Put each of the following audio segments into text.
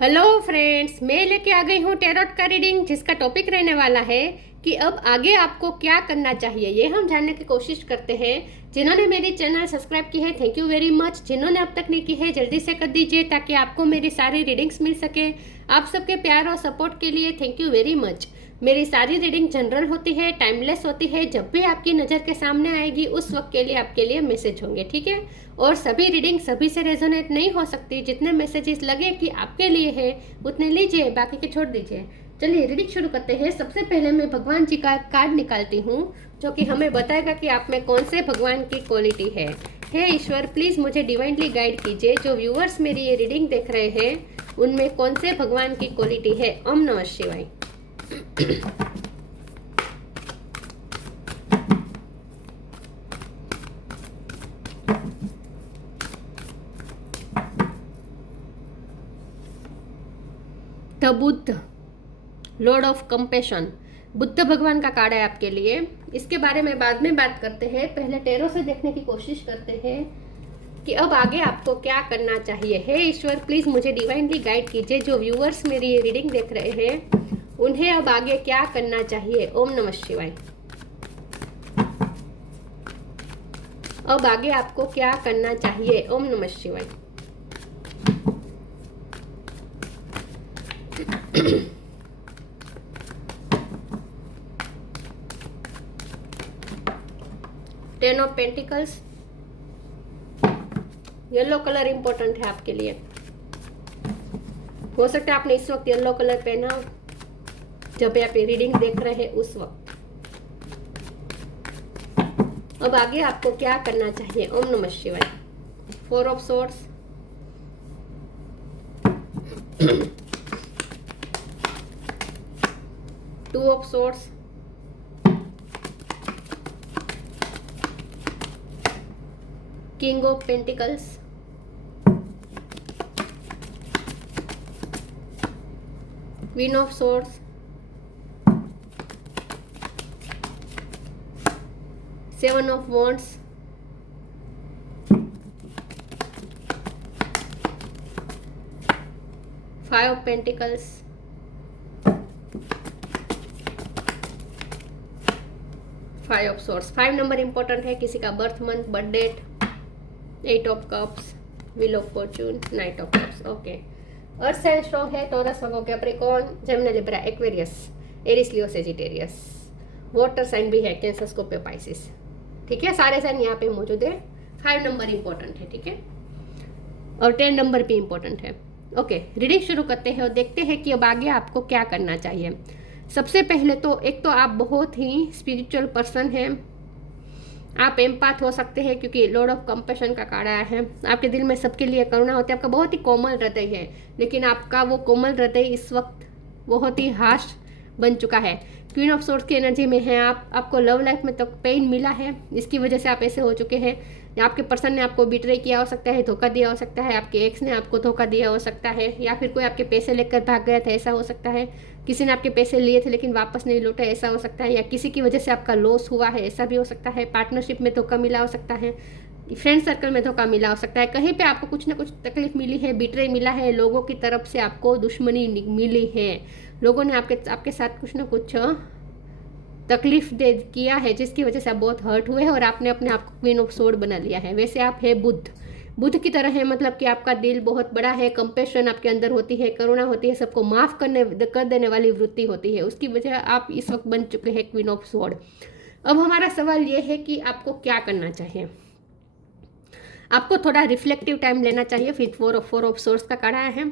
Hello friends, मैं लेके आ गई हूँ टैरोट का रीडिंग, जिसका टॉपिक रहने वाला है कि अब आगे आपको क्या करना चाहिए। ये हम जानने की कोशिश करते हैं। जिन्होंने मेरी चैनल सब्सक्राइब की है, थैंक यू वेरी मच। जिन्होंने अब तक नहीं की है, जल्दी से कर दीजिए ताकि आपको मेरी सारी रीडिंग्स मिल सके। आप सबके प्यार और सपोर्ट के लिए थैंक यू वेरी मच। मेरी सारी रीडिंग जनरल होती है, टाइमलेस होती है। जब भी आपकी नज़र के सामने आएगी उस वक्त के लिए आपके लिए मैसेज होंगे, ठीक है। और सभी रीडिंग सभी से रेजोनेट नहीं हो सकती। जितने मैसेजेस लगे कि आपके लिए है उतने लीजिए, बाकी के छोड़ दीजिए। चलिए रीडिंग शुरू करते हैं। सबसे पहले मैं भगवान जी का कार्ड निकालती हूँ, जो कि हमें बताएगा कि आप में कौन से भगवान की क्वालिटी है। हे ईश्वर, प्लीज़ मुझे डिवाइनली गाइड कीजिए। जो व्यूअर्स मेरी ये रीडिंग देख रहे हैं उनमें कौन से भगवान की क्वालिटी है। ओम नमः शिवाय। The Buddha, Lord of compassion, Buddha भगवान का कार्ड है आपके लिए। इसके बारे में बाद में बात करते हैं। पहले टैरो से देखने की कोशिश करते हैं कि अब आगे आपको क्या करना चाहिए। हे ईश्वर, प्लीज़ मुझे डिवाइनली गाइड कीजिए। जो व्यूअर्स मेरी ये रीडिंग देख रहे हैं उन्हें अब आगे क्या करना चाहिए। ओम नमः शिवाय। अब आगे आपको क्या करना चाहिए। ओम नमः शिवाय। Ten of pentacles, yellow colour important है आपके लिए। हो सकता है आपने इस वक्त येलो कलर पहना जब आप ये रीडिंग देख रहे हैं उस वक्त। अब आगे आपको क्या करना चाहिए। ओम नमः शिवाय। Four of swords, two of swords, king of pentacles, queen of swords, seven of wands, five of pentacles, five of swords. 5 number important है। किसी का birth month, birth date, 8 of cups, wheel of fortune, knight of cups. Okay, earth sign strong है। Taurus, Virgo, Capricorn, Gemini, Libra, Aquarius, Aries, Leo, Sagittarius. Water sign भी है, cancer, Scorpio, Pisces. ठीक है, सारे sign यहाँ पे मौजूद है। 5 नंबर इंपॉर्टेंट है, ठीक है, और 10 नंबर भी इंपॉर्टेंट है। ओके, रीडिंग शुरू करते हैं और देखते हैं कि अब आगे आपको क्या करना चाहिए। सबसे पहले तो एक तो आप बहुत ही स्पिरिचुअल पर्सन हैं। आप एम्पाथ हो सकते हैं क्योंकि लॉर्ड ऑफ कंपैशन का कार्ड आया है। आपके दिल में सबके लिए करुणा होती है। आपका बहुत ही कोमल हृदय है, लेकिन आपका वो कोमल हृदय इस वक्त बहुत ही हार्श बन चुका है। क्वीन ऑफ सोर्ड्स की एनर्जी में है आप। आपको लव लाइफ में तो पेन मिला है, इसकी वजह से आप ऐसे हो चुके हैं। आपके पर्सन ने आपको बिट्रे किया हो सकता है, धोखा दिया हो सकता है। आपके एक्स ने आपको धोखा दिया हो सकता है, या फिर कोई आपके पैसे लेकर भाग गया था, ऐसा हो सकता है। किसी ने आपके पैसे लिए थे लेकिन वापस नहीं लौटे, ऐसा हो सकता है। या किसी की वजह से आपका लॉस हुआ है, ऐसा भी हो सकता है। पार्टनरशिप में धोखा मिला हो सकता है, फ्रेंड सर्कल में धोखा मिला हो सकता है। कहीं पे आपको कुछ ना कुछ तकलीफ मिली है, बिट्रे मिला है, लोगों की तरफ से आपको दुश्मनी मिली है। लोगों ने आपके साथ कुछ ना कुछ तकलीफ दे किया है, जिसकी वजह से आप बहुत हर्ट हुए हैं और आपने अपने आप को क्वीन ऑफ सोर्ड बना लिया है। वैसे आप है बुद्ध की तरह है, मतलब कि आपका दिल बहुत बड़ा है। कंपैशन आपके अंदर होती है, करुणा होती है, सबको माफ़ कर देने वाली वृत्ति होती है। उसकी वजह आप इस वक्त बन चुके हैं क्वीन ऑफ सोर्ड। अब हमारा सवाल ये है कि आपको क्या करना चाहिए। आपको थोड़ा रिफ्लेक्टिव टाइम लेना चाहिए। फिर फोर ऑफ सोर्ड्स का कार्ड आया है।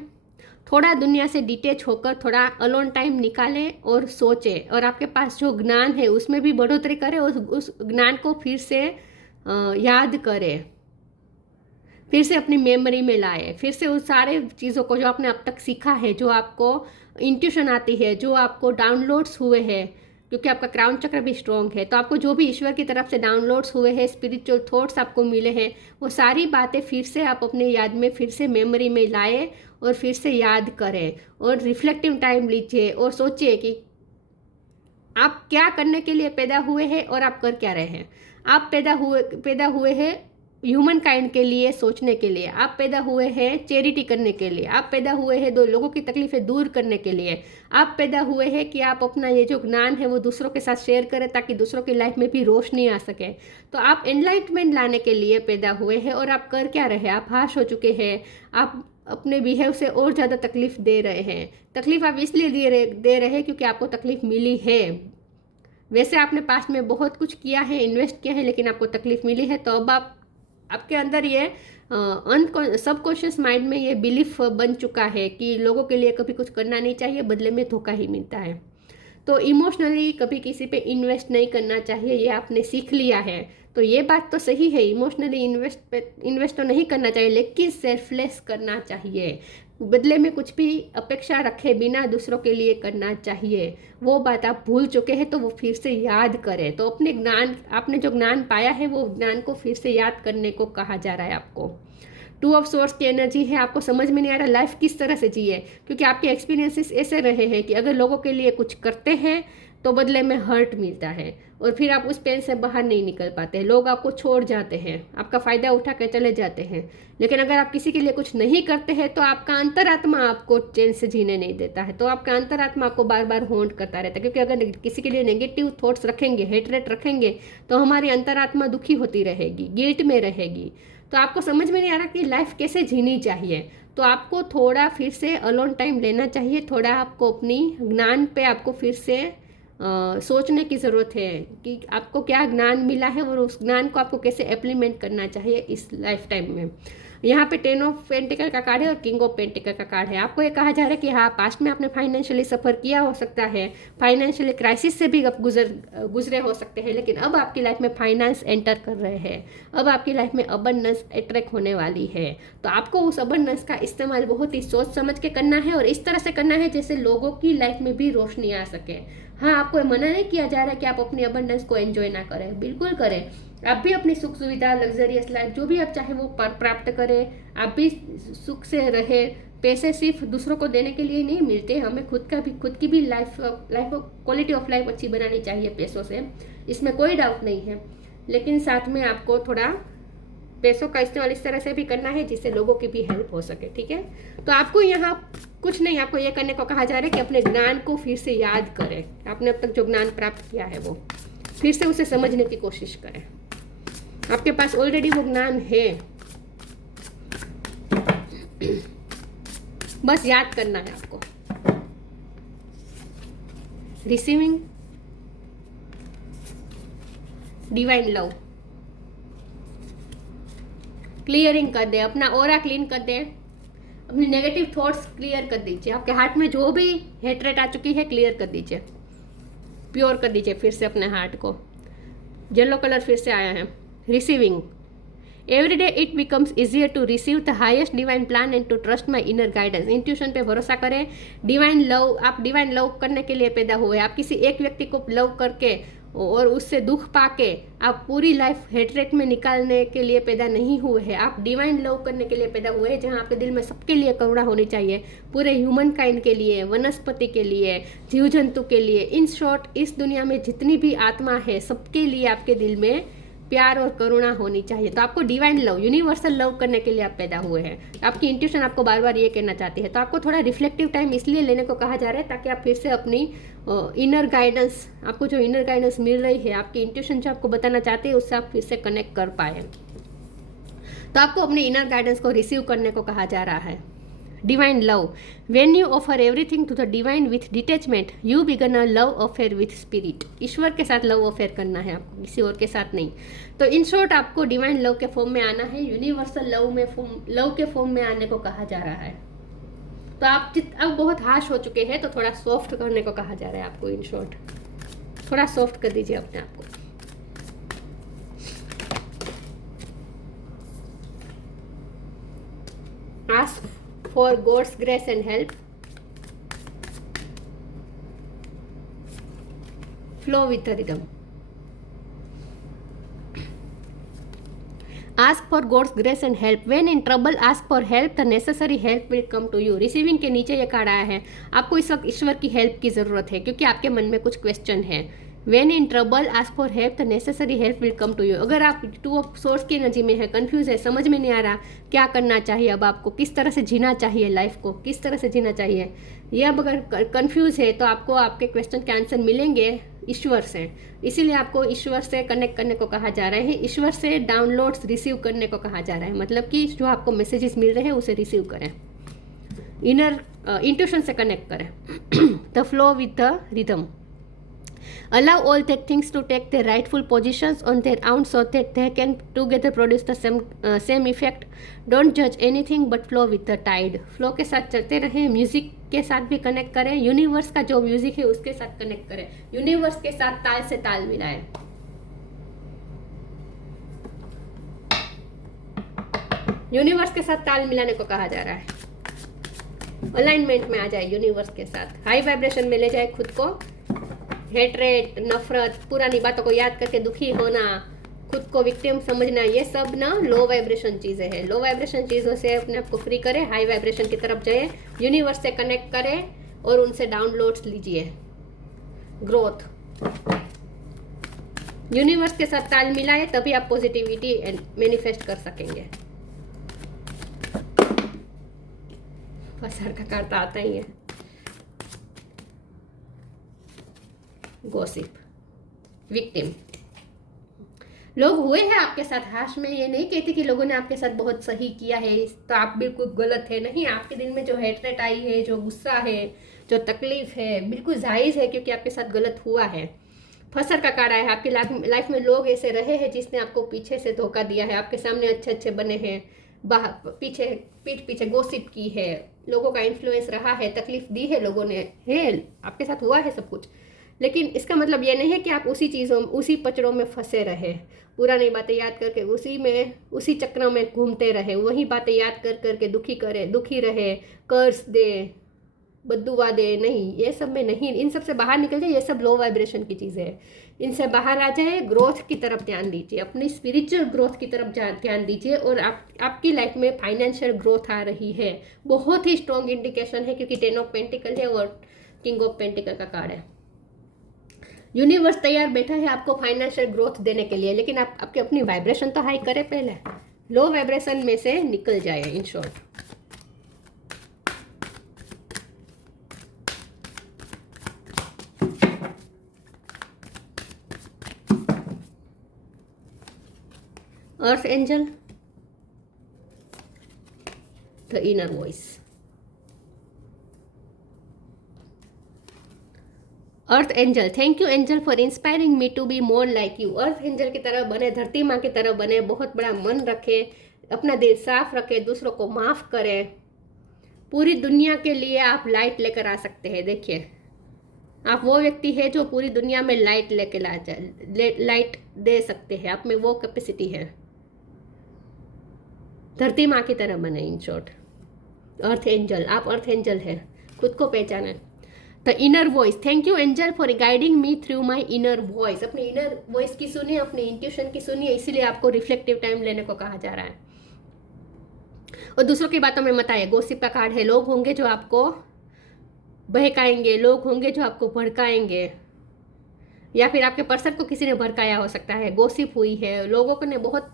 थोड़ा दुनिया से डिटेच होकर थोड़ा अलोन टाइम निकालें और सोचें, और आपके पास जो ज्ञान है उसमें भी बढ़ोतरी करें और उस ज्ञान को फिर से याद करें, फिर से अपनी मेमोरी में लाए, फिर से उस सारे चीज़ों को जो आपने अब तक सीखा है, जो आपको इंट्यूशन आती है, जो आपको डाउनलोड्स हुए हैं, क्योंकि आपका क्राउन चक्र भी स्ट्रॉन्ग है। तो आपको जो भी ईश्वर की तरफ से डाउनलोड्स हुए हैं, स्पिरिचुअल थॉट्स आपको मिले हैं, वो सारी बातें फिर से आप अपने याद में, फिर से मेमोरी में लाए और फिर से याद करें और रिफ्लेक्टिव टाइम लीजिए और सोचिए कि आप क्या करने के लिए पैदा हुए हैं और आप कर क्या रहे हैं। आप पैदा हुए हैं ह्यूमन काइंड के लिए सोचने के लिए, आप पैदा हुए हैं चैरिटी करने के लिए, आप पैदा हुए हैं दो लोगों की तकलीफें दूर करने के लिए, आप पैदा हुए हैं कि आप अपना ये जो ज्ञान है वो दूसरों के साथ शेयर करें ताकि दूसरों की लाइफ में भी रोशनी आ सके। तो आप एनलाइटमेंट लाने के लिए पैदा हुए हैं और आप कर क्या रहे हैं, आप हाश हो चुके हैं, आप अपने बिहेव से और ज़्यादा तकलीफ दे रहे हैं। तकलीफ आप इसलिए दे रहे हैं क्योंकि आपको तकलीफ मिली है। वैसे आपने पास्ट में बहुत कुछ किया है, इन्वेस्ट किया है, लेकिन आपको तकलीफ मिली है, तो अब आपके अंदर ये सबकॉन्शियस माइंड में ये बिलीफ बन चुका है कि लोगों के लिए कभी कुछ करना नहीं चाहिए, बदले में धोखा ही मिलता है। तो इमोशनली कभी किसी पे इन्वेस्ट नहीं करना चाहिए, ये आपने सीख लिया है। तो ये बात तो सही है, इमोशनली इन्वेस्ट तो नहीं करना चाहिए, लेकिन सेल्फलेस करना चाहिए। बदले में कुछ भी अपेक्षा रखे बिना दूसरों के लिए करना चाहिए। वो बात आप भूल चुके हैं तो वो फिर से याद करें। तो अपने ज्ञान, आपने जो ज्ञान पाया है वो ज्ञान को फिर से याद करने को कहा जा रहा है आपको। 2 ऑफ सोर्स की एनर्जी है, आपको समझ में नहीं आ रहा लाइफ किस तरह से जिए, क्योंकि आपके एक्सपीरियंसेस ऐसे रहे हैं कि अगर लोगों के लिए कुछ करते हैं तो बदले में हर्ट मिलता है और फिर आप उस पेन से बाहर नहीं निकल पाते, लोग आपको छोड़ जाते हैं, आपका फ़ायदा उठा कर चले जाते हैं। लेकिन अगर आप किसी के लिए कुछ नहीं करते हैं तो आपका अंतरात्मा आपको चैन से जीने नहीं देता है, तो आपका अंतरात्मा आपको बार बार होंड करता रहता है। क्योंकि अगर किसी के लिए नेगेटिव थॉट्स रखेंगे, हेटरेट रखेंगे, तो हमारी अंतरात्मा दुखी होती रहेगी, गिल्ट में रहेगी। तो आपको समझ में नहीं आ रहा कि लाइफ कैसे जीनी चाहिए। तो आपको थोड़ा फिर से अलोन टाइम लेना चाहिए, थोड़ा आपको अपनी ज्ञान पे आपको फिर से सोचने की ज़रूरत है कि आपको क्या ज्ञान मिला है और उस ज्ञान को आपको कैसे इम्प्लीमेंट करना चाहिए इस लाइफ टाइम में। यहाँ पे 10 ऑफ पेंटिकल का कार्ड है और किंग ऑफ पेंटिकल का कार्ड है। आपको ये कहा जा रहा है कि हाँ, पास्ट में आपने फाइनेंशियली सफ़र किया हो सकता है, फाइनेंशियली क्राइसिस से भी आप गुजरे हो सकते हैं, लेकिन अब आपकी लाइफ में फाइनेंस एंटर कर रहे हैं, अब आपकी लाइफ में अबंडेंस अट्रैक्ट होने वाली है। तो आपको उस अबंडेंस का इस्तेमाल बहुत ही सोच समझ के करना है और इस तरह से करना है जैसे लोगों की लाइफ में भी रोशनी आ सके। हाँ, आपको मना नहीं किया जा रहा है कि आप अपनी अबंडेंस को एंजॉय ना करें, बिल्कुल करें। आप भी अपनी सुख सुविधा, लग्जरियस लाइफ जो भी आप चाहे वो प्राप्त करें, आप भी सुख से रहे। पैसे सिर्फ दूसरों को देने के लिए नहीं मिलते, हमें खुद की भी लाइफ क्वालिटी ऑफ लाइफ अच्छी बनानी चाहिए पैसों से, इसमें कोई डाउट नहीं है। लेकिन साथ में आपको थोड़ा पैसों का इस्तेमाल इस तरह से भी करना है जिससे लोगों की भी हेल्प हो सके, ठीक है। तो आपको यहाँ कुछ नहीं, आपको ये करने को कहा जा रहा है कि अपने ज्ञान को फिर से याद करें। आपने अब तक जो ज्ञान प्राप्त किया है वो फिर से उसे समझने की कोशिश करें। आपके पास ऑलरेडी वो ज्ञान है, बस याद करना है आपको। रिसीविंग डिवाइन लव, क्लियरिंग कर दे, अपना ऑरा क्लीन कर दे, अपनी नेगेटिव थॉट्स क्लियर कर दीजिए। आपके हार्ट में जो भी हेटरेट आ चुकी है क्लियर कर दीजिए, प्योर कर दीजिए फिर से अपने हार्ट को। येलो कलर फिर से आया है। Receiving, every day it becomes easier to receive the highest divine plan and to trust my inner guidance. Intuition पे भरोसा करें। डिवाइन लव, आप डिवाइन लव करने के लिए पैदा हुए। आप किसी एक व्यक्ति को लव करके और उससे दुख पाके आप पूरी लाइफ हेटरेट में निकालने के लिए पैदा नहीं हुए हैं। आप डिवाइन लव करने के लिए पैदा हुए हैं, जहाँ आपके दिल में सबके लिए करुणा होनी चाहिए, पूरे ह्यूमन काइंड के लिए, वनस्पति के लिए, जीव जंतु के लिए। इन शॉर्ट, इस दुनिया में जितनी भी आत्मा है सबके लिए आपके दिल में प्यार और करुणा होनी चाहिए। तो आपको डिवाइन लव, यूनिवर्सल लव करने के लिए आप पैदा हुए हैं। आपकी इंट्यूशन आपको बार बार ये कहना चाहती है। तो आपको थोड़ा रिफ्लेक्टिव टाइम इसलिए लेने को कहा जा रहा है ताकि आप फिर से अपनी इनर गाइडेंस, आपको जो इनर गाइडेंस मिल रही है, आपकी इंट्यूशन जो आपको बताना चाहते हैं उससे आप फिर से कनेक्ट कर पाए। तो आपको अपनी इनर गाइडेंस को रिसीव करने को कहा जा रहा है। Divine love, when you offer everything to the divine with detachment, you begin a love affair with spirit. ईश्वर के साथ लव अफेयर करना है आपको, किसी और के साथ नहीं। तो इन शॉर्ट, आपको डिवाइन लव के फॉर्म में आना है, यूनिवर्सल लव के फॉर्म में आने को कहा जा रहा है। तो आप अब बहुत हाश हो चुके हैं, तो थोड़ा सॉफ्ट करने को कहा जा रहा है आपको। इन शॉर्ट, थोड़ा सॉफ्ट कर दीजिए अपने आप को। Ask for God's grace and help, flow with the rhythm. Ask for God's grace and help. When in trouble, ask for help. The necessary help will come to you. Receiving के नीचे ये card आया है, आपको इस वक्त ईश्वर की help की ज़रूरत है क्योंकि आपके मन में कुछ क्वेश्चन है when in trouble ask for help, the necessary help will come to you. अगर आप टू ऑफ सोर्स की एनर्जी में है, कंफ्यूज है, समझ में नहीं आ रहा क्या करना चाहिए, अब आपको किस तरह से जीना चाहिए, लाइफ को किस तरह से जीना चाहिए, ये अब अगर कंफ्यूज है तो आपको आपके क्वेश्चन के आंसर मिलेंगे ईश्वर से। इसीलिए आपको ईश्वर से कनेक्ट करने को कहा जा रहा है, ईश्वर से डाउनलोड्स रिसीव करने को कहा जा रहा है। मतलब कि जो आपको मैसेजेस मिल रहे हैं उसे रिसीव करें, इनर इंट्यूशन से कनेक्ट करें। The flow with the rhythm. Allow all the things to take their rightful positions on their own so that they can together produce the same effect. Don't judge anything but flow with the tide. Flow के साथ चलते रहें, music के साथ भी connect करें, universe का जो म्यूजिक है उसके साथ कनेक्ट करें, यूनिवर्स के साथ ताल से ताल मिलाएं। यूनिवर्स के साथ ताल मिलाने को कहा जा रहा है। अलाइनमेंट में आ जाए यूनिवर्स के साथ, हाई वाइब्रेशन में ले जाए खुद को। हेट्रेट, नफरत, पुरानी बातों को याद करके दुखी होना, खुद को विक्टिम समझना, ये सब ना लो वाइब्रेशन चीज़ें हैं। लो वाइब्रेशन चीज़ों से अपने आप को फ्री करें, हाई वाइब्रेशन की तरफ जाए, यूनिवर्स से कनेक्ट करें और उनसे डाउनलोड्स लीजिए। ग्रोथ, यूनिवर्स के साथ ताल मिलाए तभी आप पॉजिटिविटी मैनिफेस्ट कर सकेंगे। पसार का करता आता ही है। गॉसिप, विक्टिम, लोग हुए हैं आपके साथ हाश में। ये नहीं कहती कि लोगों ने आपके साथ बहुत सही किया है तो आप बिल्कुल गलत है, नहीं। आपके दिल में जो हेट्रेट आई है, जो गुस्सा है, जो तकलीफ है, बिल्कुल जायज़ है क्योंकि आपके साथ गलत हुआ है। फसर का काड़ा है, आपकी लाइफ में लोग ऐसे रहे हैं जिसने आपको पीछे से धोखा दिया है, आपके सामने अच्छे अच्छे बने हैं, पीठ पीछे गॉसिप की है, लोगों का इन्फ्लुएंस रहा है, तकलीफ दी है लोगों ने, है आपके साथ हुआ है सब कुछ। लेकिन इसका मतलब ये नहीं है कि आप उसी चीज़ों, उसी पचड़ों में फंसे रहे, पुरानी बातें याद करके उसी चक्रों में घूमते रहे, वही बातें याद कर करके दुखी रहे, कर्ज दे, बद्दुआ दे। नहीं, ये सब में नहीं, इन सब से बाहर निकल जाए। ये सब लो वाइब्रेशन की चीज़ें हैं, इनसे बाहर आ जाए। ग्रोथ की तरफ ध्यान दीजिए, अपनी स्पिरिचुअल ग्रोथ की तरफ ध्यान दीजिए। और आपकी लाइफ में फाइनेंशियल ग्रोथ आ रही है, बहुत ही स्ट्रॉन्ग इंडिकेशन है क्योंकि 10 ऑफ पेंटिकल है और किंग ऑफ पेंटिकल का कार्ड है। यूनिवर्स तैयार बैठा है आपको फाइनेंशियल ग्रोथ देने के लिए, लेकिन आप आपके अपनी वाइब्रेशन तो हाई करें पहले, लो वाइब्रेशन में से निकल जाए। In short, earth angel, the inner voice. Earth angel, thank you angel for inspiring me to be more like you. Earth angel की तरह बने, धरती माँ की तरह बने, बहुत बड़ा मन रखे, अपना दिल साफ रखे, दूसरों को माफ़ करें। पूरी दुनिया के लिए आप लाइट लेकर आ सकते हैं। देखिए, आप वो व्यक्ति है जो पूरी दुनिया में लाइट लेकर लाइट दे सकते हैं, आप में वो कैपेसिटी है। धरती माँ की तरह बने। इन शॉर्ट, अर्थ एंजल, आप अर्थ एंजल है, खुद को पहचाने। The inner voice, thank you angel for guiding me through my inner voice. अपनी इनर वॉइस की सुनिए, अपनी इंट्यूशन की सुनिए, इसीलिए आपको रिफ्लेक्टिव टाइम लेने को कहा जा रहा है और दूसरों की बातों में मत आइए। गॉसिप का कार्ड है, लोग होंगे जो आपको बहकाएंगे, लोग होंगे जो आपको भड़काएंगे, या फिर आपके पर्सन को किसी ने भड़काया हो सकता है। गॉसिप हुई है, लोगों ने बहुत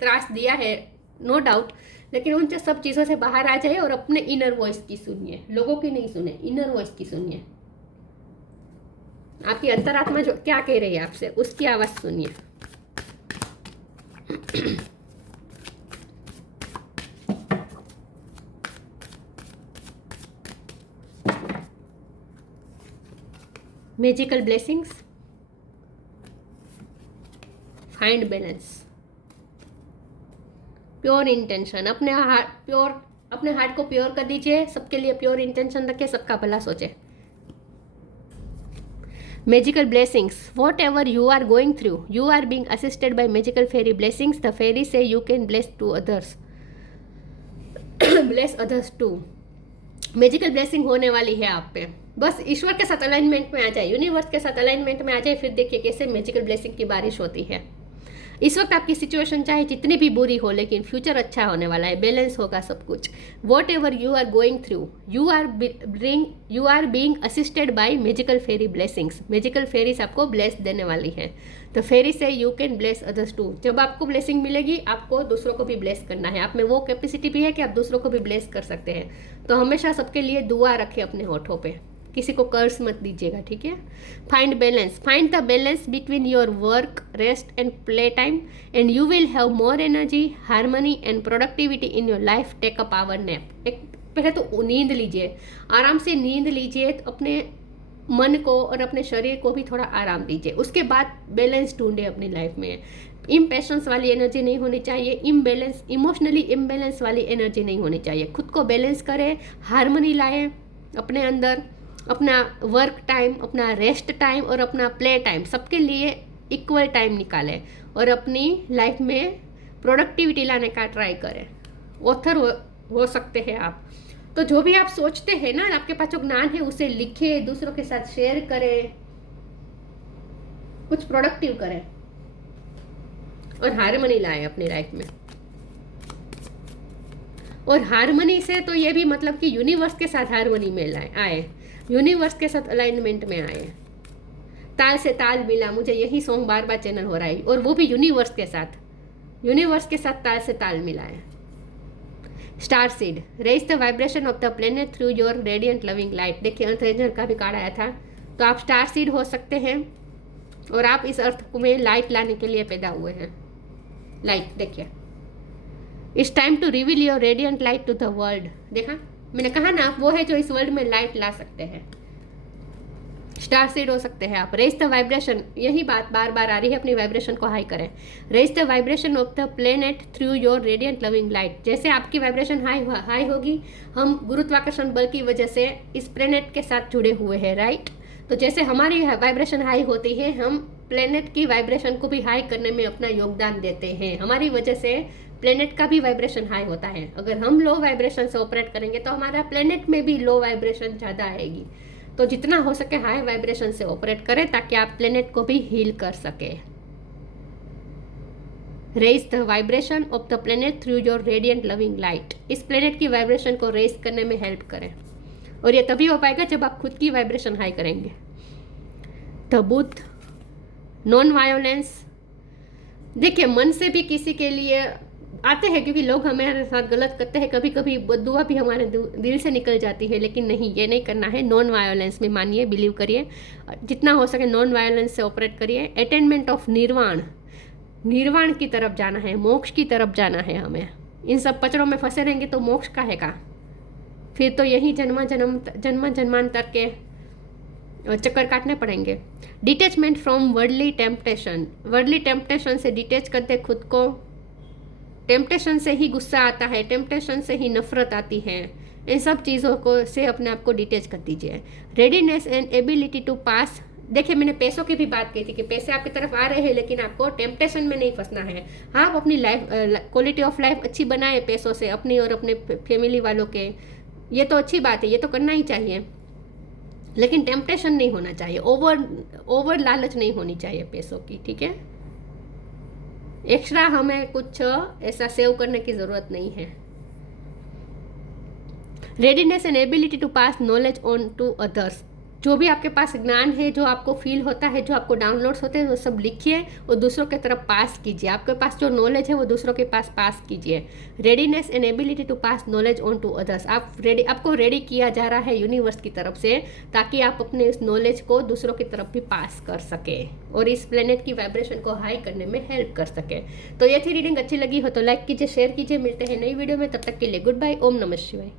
त्रास दिया है, नो डाउट, लेकिन उन सब चीज़ों से बाहर आ जाए और अपने इनर वॉइस की सुनिए, लोगों की नहीं सुने, इनर वॉइस की सुनिए। आपकी अंतरात्मा जो क्या कह रही है आपसे, उसकी आवाज़ सुनिए। Magical blessings, find balance, pure intention, अपने हार्ट को प्योर कर दीजिए, सबके लिए प्योर इंटेंशन रखें, सबका भला सोचे। Magical blessings, whatever you are going through, you are being assisted by magical fairy blessings. The fairy से you can bless to others, bless others too. Magical blessing होने वाली है आप पे, बस ईश्वर के साथ अलाइनमेंट में आ जाए, यूनिवर्स के साथ अलाइनमेंट में आ जाए, फिर देखिए कैसे मैजिकल ब्लेसिंग की बारिश होती है। इस वक्त आपकी सिचुएशन चाहे जितनी भी बुरी हो, लेकिन फ्यूचर अच्छा होने वाला है, बैलेंस होगा सब कुछ। Whatever you are going through, you are being assisted by magical fairy blessings. Magical fairies आपको ब्लेस देने वाली है, तो फेरी से you can bless others too. जब आपको ब्लेसिंग मिलेगी, आपको दूसरों को भी ब्लेस करना है। आप में वो कैपेसिटी भी है कि आप दूसरों को भी ब्लेस कर सकते हैं। तो हमेशा सबके लिए दुआ रखें अपने होठों पे, किसी को कर्ज मत दीजिएगा, ठीक है। Find balance, find the balance between your work, rest and play time and you will have more energy, harmony and productivity in your life. Take a power nap. एक पहले तो नींद लीजिए, आराम से नींद लीजिए, तो अपने मन को और अपने शरीर को भी थोड़ा आराम दीजिए। उसके बाद बैलेंस ढूंढे अपनी लाइफ में। इम्पेशेंस वाली एनर्जी नहीं होनी चाहिए, इमोशनली इम्बैलेंस वाली एनर्जी नहीं होनी चाहिए। खुद को बैलेंस करें, हार्मनी लाएं अपने अंदर। अपना वर्क टाइम, अपना रेस्ट टाइम और अपना प्ले टाइम, सबके लिए इक्वल टाइम निकालें और अपनी लाइफ में प्रोडक्टिविटी लाने का ट्राई करें। ऑथर हो सकते हैं आप। तो जो भी आप सोचते हैं ना, आपके पास जो ज्ञान है उसे लिखें, दूसरों के साथ शेयर करें, कुछ प्रोडक्टिव करें और हार्मनी लाएं अपनी लाइफ में। और हार्मनी से तो ये भी मतलब कि यूनिवर्स के साथ हार्मनी में आए, यूनिवर्स के साथ अलाइनमेंट में आए। ताल से ताल मिला, मुझे यही सॉन्ग बार बार चैनल हो रहा है, और वो भी यूनिवर्स के साथ ताल से ताल मिला है। Star seed, raise the vibration of the planet through your radiant loving light. देखिए अर्थ का भी कार्ड आया था, तो आप स्टार सीड हो सकते हैं और आप इस अर्थ में लाइट लाने के लिए पैदा हुए हैं। लाइट देखिए, it's time to reveal your radiant light to the world. देखा मैंने कहा ना, आप वो है जो इस वर्ल्ड में लाइट ला सकते हैं। स्टार सीड हो सकते हैं आप। रेज द वाइब्रेशन, यही बात बार बार आ रही है, अपनी वाइब्रेशन को हाई करें। Raise the vibration of the planet through your radiant loving light. जैसे आपकी वाइब्रेशन हाई होगी, हम गुरुत्वाकर्षण बल की वजह से इस प्लेनेट के साथ जुड़े हुए हैं, राइट। तो जैसे हमारी वाइब्रेशन हाई होती है, हम प्लेनेट की वाइब्रेशन को भी हाई करने में अपना योगदान देते हैं। हमारी वजह से प्लेनेट का भी वाइब्रेशन हाई होता है। अगर हम लो वाइब्रेशन से ऑपरेट करेंगे तो हमारा प्लेनेट में भी लो वाइब्रेशन ज़्यादा आएगी। तो जितना हो सके हाई वाइब्रेशन से ऑपरेट करें, ताकि आप प्लेनेट को भी हील कर सके। Raise the vibration of the planet through your radiant loving light. इस प्लेनेट की वाइब्रेशन को रेज करने में हेल्प करें, और ये तभी हो पाएगा जब आप खुद की वाइब्रेशन हाई करेंगे। The Buddha, non violence. देखिए मन से भी किसी के लिए आते हैं, क्योंकि लोग हमारे साथ गलत करते हैं, कभी कभी बद्दुआ भी हमारे दिल से निकल जाती है, लेकिन नहीं, ये नहीं करना है। नॉन वायोलेंस में मानिए, बिलीव करिए, जितना हो सके नॉन वायोलेंस से ऑपरेट करिए। अटेनमेंट ऑफ निर्वाण की तरफ जाना है, मोक्ष की तरफ जाना है हमें। इन सब पचड़ों में फंसे रहेंगे तो मोक्ष का है का, फिर तो यही जन्मांतर के चक्कर काटने पड़ेंगे। डिटेचमेंट फ्रॉम वर्ल्डली टेम्पटेशन से डिटेच करते खुद को। टेम्पटेशन से ही गुस्सा आता है, टेम्पटेशन से ही नफरत आती है, इन सब चीज़ों को से अपने आप को डिटेच कर दीजिए। रेडीनेस एंड एबिलिटी टू पास। देखिए मैंने पैसों की भी बात की थी कि पैसे आपकी तरफ आ रहे हैं, लेकिन आपको टेम्पटेशन में नहीं फंसना है। हाँ, आप अपनी लाइफ क्वालिटी ऑफ लाइफ अच्छी बनाए पैसों से, अपनी और अपने फैमिली वालों के, ये तो अच्छी बात है, ये तो करना ही चाहिए, लेकिन टेम्पटेशन नहीं होना चाहिए, ओवर लालच नहीं होनी चाहिए पैसों की, ठीक है। एक्स्ट्रा हमें कुछ ऐसा सेव करने की ज़रूरत नहीं है। Readiness and ability to pass knowledge on to others. जो भी आपके पास ज्ञान है, जो आपको फील होता है, जो आपको डाउनलोड्स होते हैं, वो सब लिखिए और दूसरों की तरफ पास कीजिए। आपके पास जो नॉलेज है वो दूसरों के पास कीजिए। Readiness and ability to pass knowledge on to others. आपको रेडी किया जा रहा है यूनिवर्स की तरफ से, ताकि आप अपने इस नॉलेज को दूसरों की तरफ भी पास कर सके और इस प्लेनेट की वाइब्रेशन को हाई करने में हेल्प कर सके। तो ये थी रीडिंग, अच्छी लगी हो तो लाइक कीजिए, शेयर कीजिए। मिलते हैं नई वीडियो में, तब तक के लिए गुड बाय। ओम नमः शिवाय।